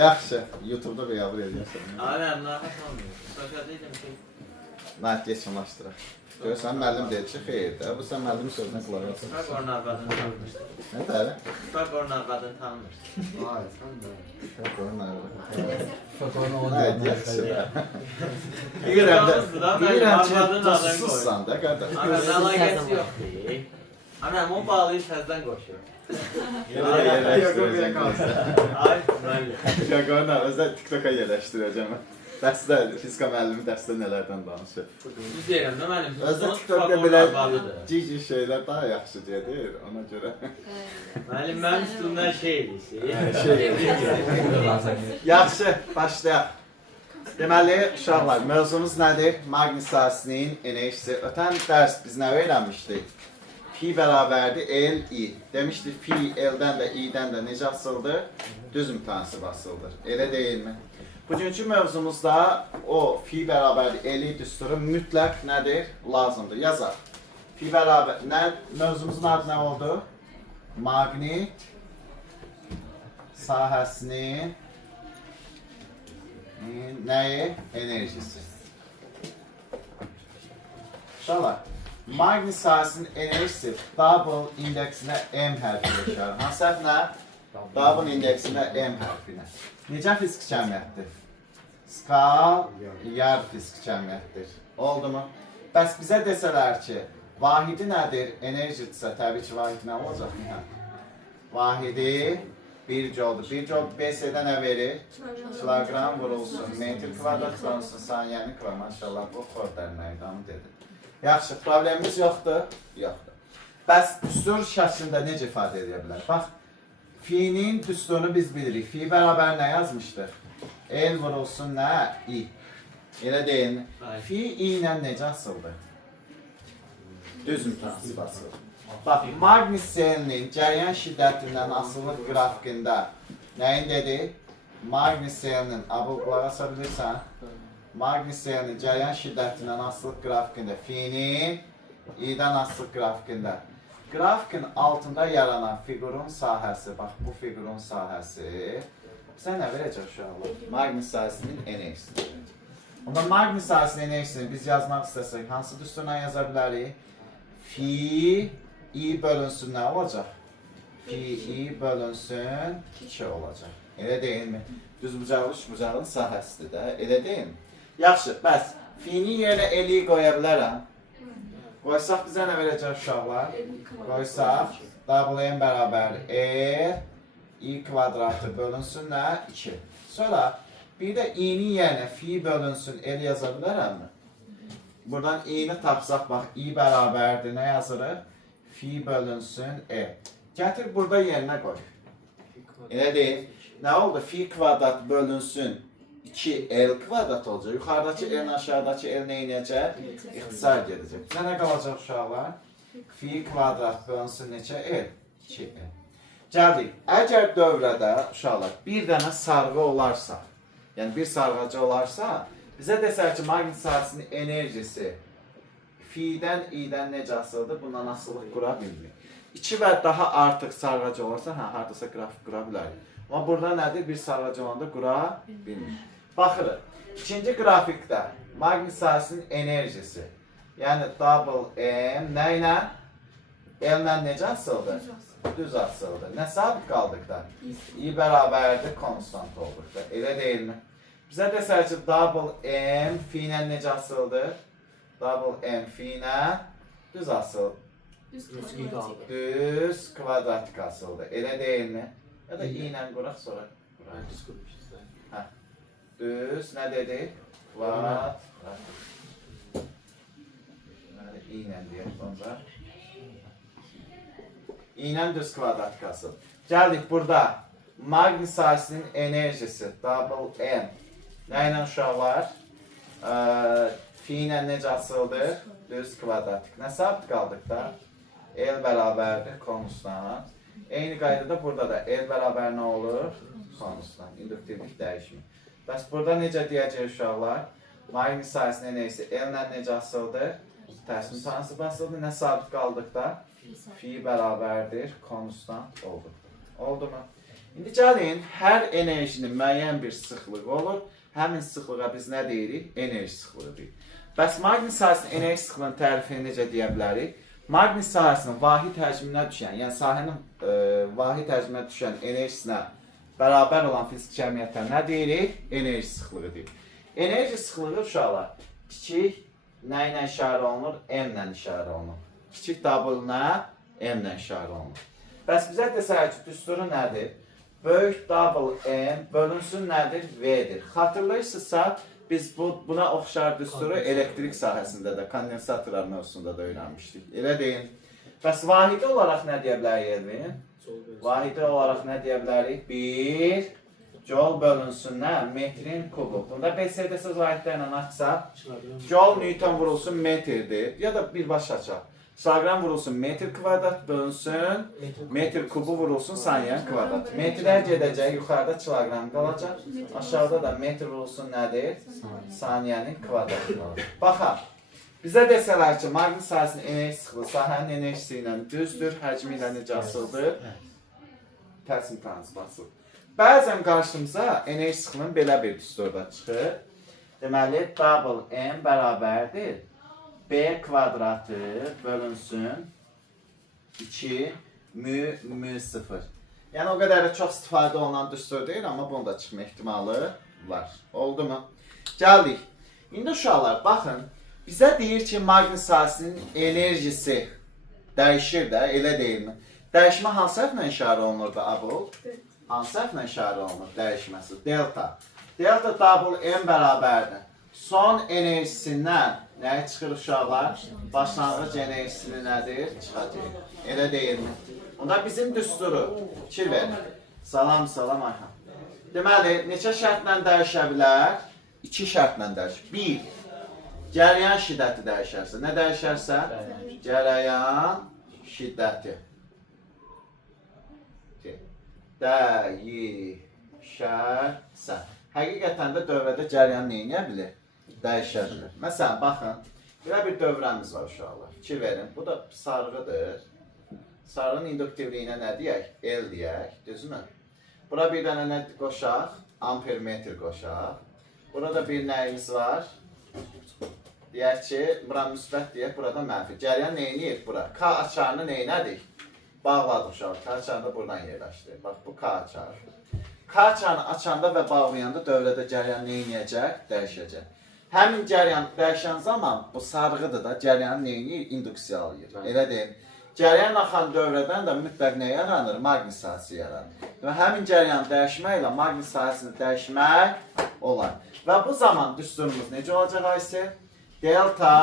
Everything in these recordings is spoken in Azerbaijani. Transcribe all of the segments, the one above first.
Yaxşı, YouTube'da qəbul edirsən. Aynen, narahat olmuyor. Sökədiydim ki. Nəhət yekunlaşdıraq. Görürsən, müəllim deyir ki, xeyir də, bu sən müəllimin sözünə qulaq asın. Bak onun arvadını tanımırsın. Nə dəri? Bak onun arvadını tanımırsın. Ay, sən də. Qorun arvadı. Fotoğrafını Nəhət yaxşı da. Deyirəm ki, arvadının adını koy. dostsuzsan da, qardaş. Ana, əlaqəsi yox deyil. Ana, o bağlayıb təzdən qoşuyor. Ay, müəllim. Yaqorun özdə TikToka yerləşdirəcəm. Dərsdə, fizika müəllimi dərsdə nələrdən danışır. Düz deyirəm də mənim. Özdə TikTokda belə cici şeylər daha yaxşı deyir, ona görə. Müəllim, mənim üstümdən şey eləyirsin. Yaxşı, başlayaq. Deməli, uşaqlar, mövzumuz nədir? Maqnit sahəsinin enerjisi. Ötən dərs biz nə öyrənmişdik? Fi bərabərdir L-I. Demişdik, fi L-dən də I-dən də necə asıldır? Düz mütənsib asıldır. Elə deyilmi? Bugünkü mövzumuzda o fi bərabərdir L-I düsturu mütləq nədir? Lazımdır. Yazaq. Fi bərabər... Mövzumuzun adı nə oldu? Maqnit sahəsinin nəyi? Enerjisi. Uşaqlar, maqnit sahəsinin enerjisi double indeksinə M hərfi yaşar. Hansı hərfinə? Double indeksinə M hərfinə. Necə fizik cəmiyyətdir? Skalyar fizik cəmiyyətdir. Oldu mu? Bəs bizə desələr ki, vahidi nədir? Enerjidirsə, təbii ki, vahidi nə olacaq? Vahidi 1 jouldur. 1 joule BC-də nə verir? Kilogram vurulsun. Metr kvadrat vurulsun. Saniyəni kvar. Maşallah, bu xordər məqamı dedi. Yaxşı, problemimiz yoxdur? Yoxdur. Bəs düstur şəklində necə ifadə edə bilər? Bax, fi'nin düsturunu biz bilirik. Fi bərabər nə yazmışdır? L vurulsun nə? I. Elə deyil mi? Fi I ilə necə asıldı? Düz mütənsib asıldı. Bax, maqnit selinin cəryan şiddətindən asılıq qrafikində nəyin dedi? Maqnit selinin, bu qulaq asa bilirsən? Maqnit selinin cəryan şiddətindən asılıq qrafikində, fi'nin I-dən asılıq qrafikində. Grafikin altında yaranan fiqurun sahəsi, bax bu fiqurun sahəsi, bizə nə verəcək uşaqlar? Maqnit sahəsinin enerjisini verəcək. Onda maqnit sahəsinin enerjisini biz yazmaq istəsək, hansı düsturla yaza bilərik? Fi I bölünsün nə olacaq? Fi I bölünsün 2 olacaq. Elə deyilmi? Düzbucaqlı, üçbucaqlının sahəsidir də, elə deyilmi? Yaxşı, bəs fi'nin yerinə L-i qoya bilərəm. Qoysaq bizə nə verəcək uşaqlar? Qoysaq, double M bərabər R, I kvadratı bölünsün nə? 2. Sonra, bir də I-nin yerinə fi bölünsün L yaza bilərəmmi? Buradan I-ni tapsaq, bax, I bərabərdir, nə yazırıq? Fi bölünsün E. Gətir, burada yerinə qoy. Elə deyil. Nə oldu? Fi kvadrat bölünsün 2L kvadrat olacaq. Yuxarıdakı L, aşağıdakı L nə inəcək? İxtisar gedəcək. Bizə nə qalacaq uşaqlar? Fi kvadrat bölünsün neçə L? 2L. Gəldik. Əgər dövrədə uşaqlar bir dənə sarğı olarsa, yəni bir sarğacı olarsa, bizə desək ki, maqnit sahəsinin enerjisi fi'dən, i-dən necə asılıdır? Bundan asılıq qura bilmir. 2 və daha artıq sarğacı olursa, haradasa qrafik qura bilərik. Amma burada nədir? Bir sarğacı olanda qura bilmir. Baxırıq. İkinci qrafikdə maqnit sahəsinin enerjisi, yəni double M nə ilə? L ilə necə asıldı? Düz asıldı. Nə sabit qaldıqda? I bərabərdir, konstant olduqda. Elə deyilmi? Bizə desək ki, double M fi ilə necə asıldı? Double M fi ilə düz asıldı. Düz kvadratik asıldı. Elə deyilmi? Ya da I ilə quraq sonra quraq. Düz nə dedik? Kvadratik. I ilə deyək onda. I ilə düz kvadratik asıldı. Gəldik burada. Maqnit sahəsinin enerjisi double M. Nə ilə uşaqlar? Fi ilə necə asıldı? Düz kvadratik. Nə sabit qaldıq da? L bərabərdir, konstant. Eyni qaydada burada da L bərabər nə olur? Konstant. İnduktivlik dəyişmir. Bəs burada necə deyəcək uşaqlar? Maqnit sahəsinin enerjisi L ilə necə asıldı? Tərs mütənsib asıldı. Nə sabit qaldıqda? Fi bərabərdir, konstant olduqda. Oldu mu? İndi gəlin, hər enerjinin müəyyən bir sıxlığı olur. Həmin sıxlığa biz nə deyirik? Enerji sıxlığı deyirik. Bəs maqnit sahəsinin enerji sıxlığının tərifini necə deyə bilərik? Maqnit sahəsinin vahid həcminə düşən, yəni sahənin vahid həcminə düşən enerjisinə bərabər olan fiziki cəmiyyətə nə deyirik? Enerji sıxlığı deyirik. Enerji sıxlığı uşaqlar kiçik nə ilə işarə olunur? M ilə işarə olunur. Kiçik W nə? M ilə işarə olunur. Bəs bizə desək ki, düsturu nədir? Böyük double M bölünsün nədir? V'dir. Xatırlayırsınızsa, biz buna oxşar düsturu elektrik sahəsində də, kondensatorlar mövzusunda da öyrənmişdik. Elə deyin. Bəs vahidi olaraq nə deyə bilərik Elvin? Vahidi olaraq nə deyə bilərik? 1 joule bölünsün nə? Metrin kubu. Bunda BSD-siz vahidlərlə açsaq, joule Newton vurulsun metrdir. Ya da birbaşa açaq. Kilogram vurulsun metr kvadrat bölünsün, metr kubu vurulsun saniyə kvadrat. Metrlər gedəcək, yuxarıda kilogram qalacaq. Aşağıda da metr vurulsun nədir? Saniyənin kvadratı qalacaq. Baxaq, bizə desələr ki, maqnit sahəsinin enerji sıxlığı sahənin enerjisi ilə düzdür, həcmi ilə necə asıldır? Tərs imtahanı basılır. Bəzən qarşımıza enerji sıxlığının belə bir düsturda çıxır. Deməli, double M bərabərdir. B kvadratı bölünsün 2 mü 0. Yəni o qədər də çox istifadə olunan düstur deyil, amma bunun da çıxma ehtimalı var. Oldu mu? Gəldik. İndi uşaqlar, baxın. Bizə deyir ki, maqnit sahəsinin enerjisi dəyişir də, elə deyilmi? Dəyişmə hansı hərflə işarə olunurdu, Abul? Hansı hərflə işarə olunur dəyişməsi? Delta. Delta double M bərabərdir. Son enerjisindən nəyə çıxır uşaqlar? Başlanğıc enerjisini nədir? Çıxacaq. Elə deyilmi? Onda bizim düsturu fikir verin. Salam, salam Ayhan. Deməli, neçə şərtlə dəyişə bilər? 2 şərtlə dəyişir. 1. Cərəyan şiddəti dəyişərsə. Nə dəyişərsə? Cərəyan şiddəti. Dəyişərsə. Həqiqətən də dövrədə cərəyan neyə bilir? Dəyişə bilir. Məsələn, baxın, belə bir dövrəmiz var uşaqlar. Fikir verin, bu da sarğıdır. Sarğının induktivliyinə nə deyək? L deyək, düzmü? Bura bir dənə nə qoşaq? Ampermetr qoşaq. Burada bir nəyimiz var? Deyək ki, bura müsbət deyək, burada mənfi. Cərəyan neyini bura? K açarını neynədik? Bağladıq uşaqlar. K açarını da buradan yerləşdirir. Bax, bu K açarı. K açarını açanda və bağlayanda dövrədə cərəyan neynəyəcək? Dəyişəcək. Həmin cərəyan dəyişən zaman bu sarğıdır da cərəyanın neyini induksiyalayır. Elə deyim. Cərəyan axan dövrədən də mütləq nə yaranır? Maqnit sahəsi yaranır. Və həmin cərəyan dəyişməklə maqnit sahəsini dəyişmək olar. Və bu zaman düsturumuz necə olacaq Aysi? Delta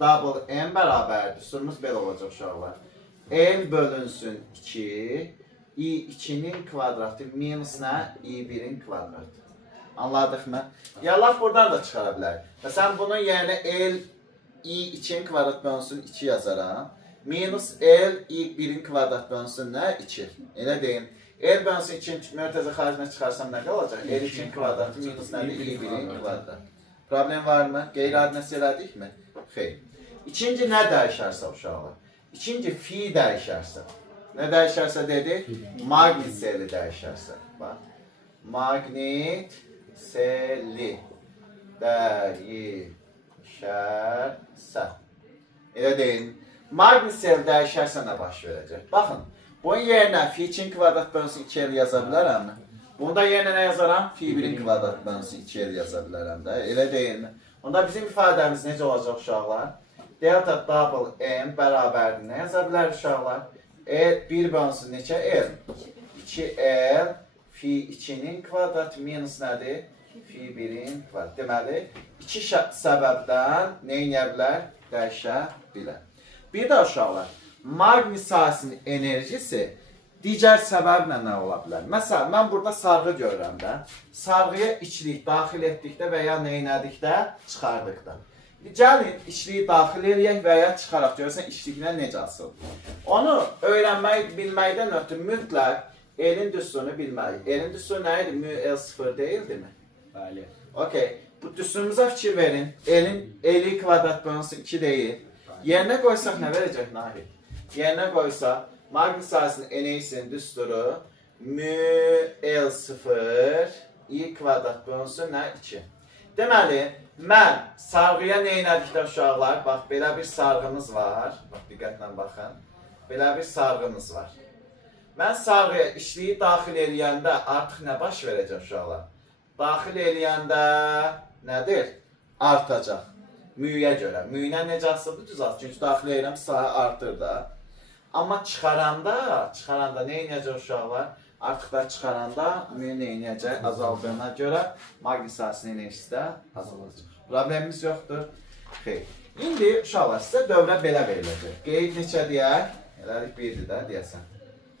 double M bərabər. Düsturumuz belə olacaq uşaqlar. L bölünsün 2. I2-nin kvadratı minus nə? I1-in kvadratı. Anladıq mı? Ya laf buradan da çıxara bilər. Məsələn, bunun yerinə L I2-nin kvadrat bölünsün 2 yazaram. Minus L I1-in kvadrat bölünsün nə? 2. Elə deyim. L bölünsün 2-in mörtəzə xaricinə çıxarsam nə qalacaq? L2-nin kvadratı minus nədir? I1-in kvadratı. Problem var mı? Qeyri-adnəsi elədik mi? Xeyr. İkinci nə dəyişərsə uşaqlar? İkinci fi dəyişərsə. Nə dəyişərsə dedik? Maqnit seli dəyişərsə. Bax. Maqnit seli dəyişərsə. Elə deyil. Maqnit seli dəyişərsə nə baş verəcək? Baxın, bunun yerinə fi2-in kvadrat bölünsün 2 yaza bilərəmmi? Bunda yerinə nə yazaram? Fi1-in kvadrat bölünsün 2 yaza bilərəm də. Elə deyilmi? Onda bizim ifadəmiz necə olacaq uşaqlar? Delta double M bərabərdir. Nə yaza bilər uşaqlar? 1 bölünsün neçə? L. 2L fi2-nin kvadratı minus nədir? Fi1-in kvadratı. Deməli, 2 səbəbdən nə edə bilər? Dəyişə bilər. Bir də uşaqlar, maqnit sahəsinin enerjisi digər səbəblə nə ola bilər? Məsələn, mən burada sarğı görürəm də. Sarğıya içlik daxil etdikdə və ya nə elədikdə çıxardıqda. Gəlin, içliyi daxil eləyək və ya çıxaraq görürsən, içliklə necə asılır. Onu öyrənmək, bilməkdən ötürü mütləq elin düsturunu bilməliyik. Elin düsturu nə idi? Mü L0 deyildi mi? Bəli. Okey. Bu düsturumuza fikir verin. Eli kvadrat bölünsün 2 deyil. Yerinə qoysaq nə verəcək Nahid? Yerinə qoysaq, maqnit sahəsinin enerjisinin düsturu Mü L0 i kvadrat bölünsün nə 2. Deməli, mən sarğıya nə etdikdə uşaqlar, bax, belə bir sarğımız var. Bax, diqqətlə baxın. Belə bir sarğımız var. Mən sarğıya işliyi daxil eləyəndə artıq nə baş verəcək uşaqlar? Daxil eləyəndə nədir? Artacaq. Müyə görə. Müyə necə asılıdır? Düz asılır. Çünki daxil eləyəm sayı artır da. Amma çıxaranda nə edəcək uşaqlar? Artıq da çıxaranda müyə nə edəcək? Azaldığına görə maqnit sahəsinin enerjisi də azalacaq. Problemimiz yoxdur. Xeyr. İndi uşaqlar sizə dövrə belə veriləcək. Qeyd neçə deyək? Eləlik 1-dir də deyəsən.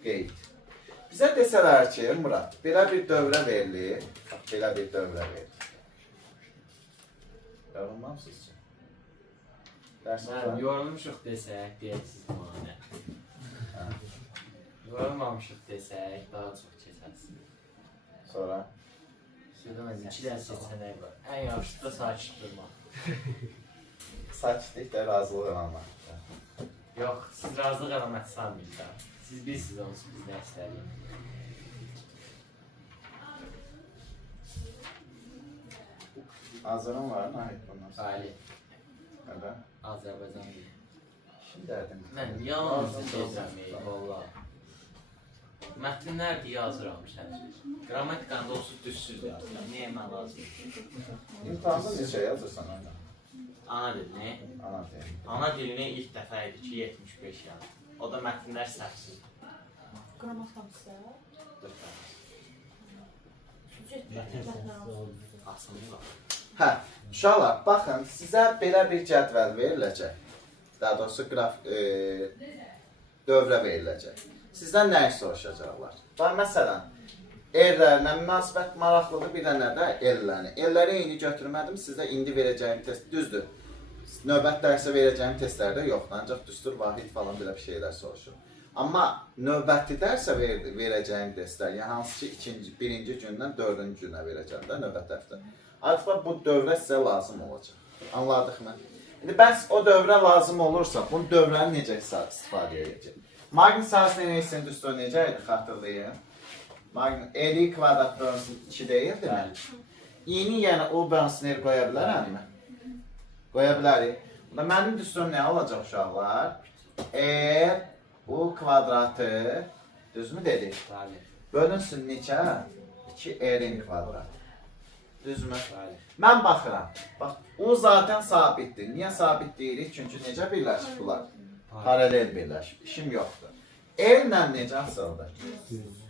Qeyd. Bizə desələr ki, Murad, belə bir dövrə verilir. Belə bir dövrə verilir. Yorulmamsınız ki? Mən yorulmuşuq desək, deyəksiniz mənə. Yorulmamışıq desək, daha çox keçərsiniz. Sonra? Sözləməz, 2 dənə seçənək var. Ən yaxşısı da sakit durmaq. Sakitlik də razılıq eləmək. Yox, siz razılıq eləmək istəmirsiniz. Siz bilirsiniz onsuz biz nə istəyirik. Azərbaycan var, Nahid bundan sonra. Bəli, Nədə? Azərbaycan deyil. Şimdi dərdim. Mən yalnız deyəcəm, valla. Mətnlər yazıram sənsiz. Qrammatikanı da olsun düzsüz yazıram. Niyə mən lazım? İmtahanda neçə yazırsan ana? Ana dilini. Ana deyim. Ana dilini ilk dəfə idi ki, 75 yazdım. O da mətnlər səhvsiz. Qrammatikası. Asılı var. Hə, uşaqlar, baxın, sizə belə bir cədvəl veriləcək. Daha doğrusu dövrə veriləcək. Sizdən nəyi soruşacaqlar? Bax, məsələn, erlərlə münasibət maraqlıdır, bir dənə də ellərini. Elləri eyni götürmədim, sizə indi verəcəyim test düzdür. Növbət dərsə verəcəyim testlərdə yoxdur, ancaq düstur, vahid falan belə bir şeylər soruşur. Amma növbəti dərsə verəcəyim testlər, yəni hansı ki, birinci gündən 4-cü günə verəcəm də növbət dəftər. Artıq bu dövrə sizə lazım olacaq. Anladıq mı? İndi bəs o dövrə lazım olursa, bunu dövrəni necə istifadə edəcək? Maqnit sahəsinin enerjisini düstur necə idi, xatırlayın. Eli kvadrat bölünsün 2 deyildi mi? İ'ni yəni o bölünsün el qoya bilərəmmi? Qoya bilərik. Mənim düsturum nə olacaq uşaqlar? U kvadratı, düzmü dedik? Bəli. Bölünsün neçə? 2R'in kvadratı. Düzmü? Bəli. Mən baxıram. Bax, U zaten sabitdir. Niyə sabit deyirik? Çünki necə birləşib bunlar? Paralel birləşib. İşim yoxdur. R-lə necə asıldı?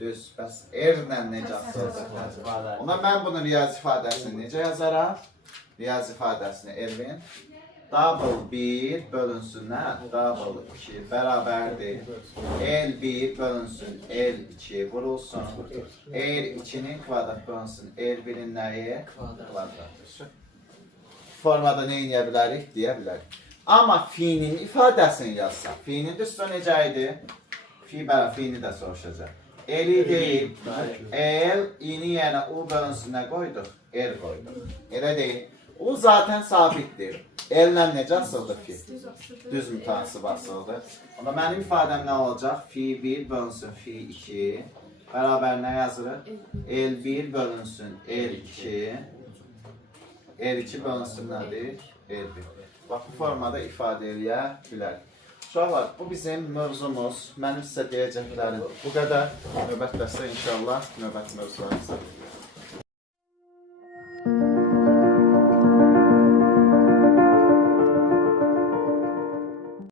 Düz. Bəs R-lə necə asıldı? Ona mən bunun riyazi ifadəsini necə yazaram? Riyazi ifadəsini Elvin. Double 1 bölünsün nə? Double 2 bərabərdir. L1 bölünsün L2 vurulsun. R2'nin kvadrat bölünsün L1'in nəyi? Kvadratı. Formada nə edə bilərik? Deyə bilərik. Amma fi'nin ifadəsini yazsaq. Fi'nin düstü necə idi? Fi'ni də soruşacaq. L-i deyil. L, i'ni yəni U bölünsün nə qoyduq? R qoyduq. Elə deyil. U zaten sabitdir. L-lə necə asıldı fi? Düz mütansib asıldı. Onda mənim ifadəm nə olacaq? Fi 1 bölünsün fi 2 bərabər nə yazırıq? L1 bölünsün L2 L2 bölünsün nədir? L1. Bax, bu formada ifadə eləyə bilərik. Uşaqlar, bu bizim mövzumuz. Mənim sizə deyəcəklərim bu qədər. Növbət dəstə inşallah növbət mövzularımızda.